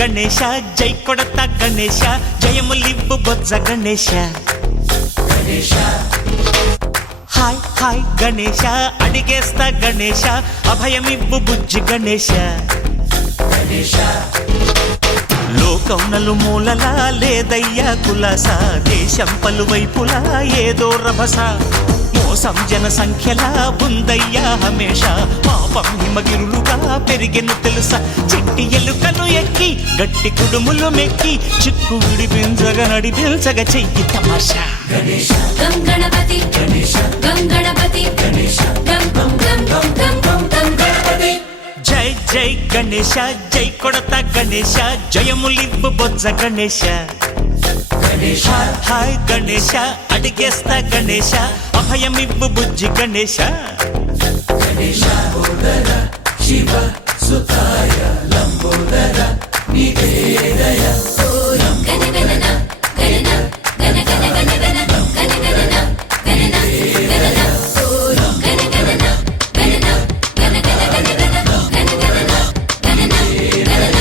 గణేశ జై కొడత గణేశ జయములివ్వు బొజ్జ Ganesha hi hi Ganesha అడిగేస్తా Ganesha అభయమివ్వు బుజ్జి గణేశ లోకం నలుమూలలా లేదయ్యా కులాస దేశం పలువైపులా ఏదో రభస మోసం జన సంఖ్యలా ఉందయ్యా హమేష పాపం హిమగిరులుగా పెరిగెను తెలుసా చిట్టి ఎలుకలు ఎక్కి గట్టి కుడుములు మెక్కి చిక్కు విడిపించగా నడిపించగా చెయ్యి తమాషా గం గణపతి గం గణపతి గం గం గం గం గం గం గం గణపతి జై జై గణేశ జై కొడత గణేశ జయములివ్వు బొజ్జ గణేశ హాయ్ గణేశ అడిగేస్తా గణేశ అభయమివ్వు బుజ్జి గణేశ శివ సుతాయ లంబోదర నివేదయ గణ గణన గణన గణ గణ గణ గణ గణ గణన గణన గణన గణ గణన గణన గణ గణ గణ గణ గణ గణన గణన గణన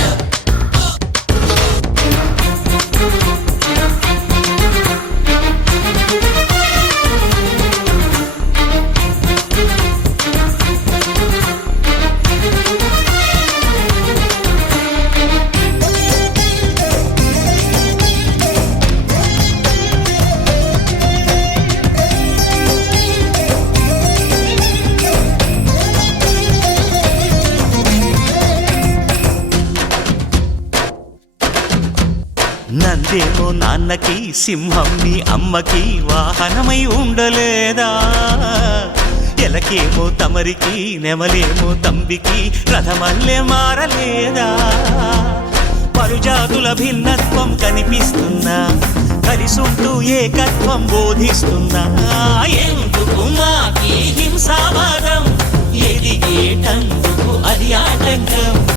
నందేమో నాన్నకి సింహం నీ అమ్మకి వాహనమై ఉండలేదా ఎలకేమో తమరికి నెమలేమో తంబికి రథమల్లే మారలేదా పలుజాతుల భిన్నత్వం కనిపిస్తున్నా కలిసుంటూ ఏకత్వం బోధిస్తున్నా ఎందుకు మాకి హింసావాదం ఎదిగేటందుకు అది ఆటంకం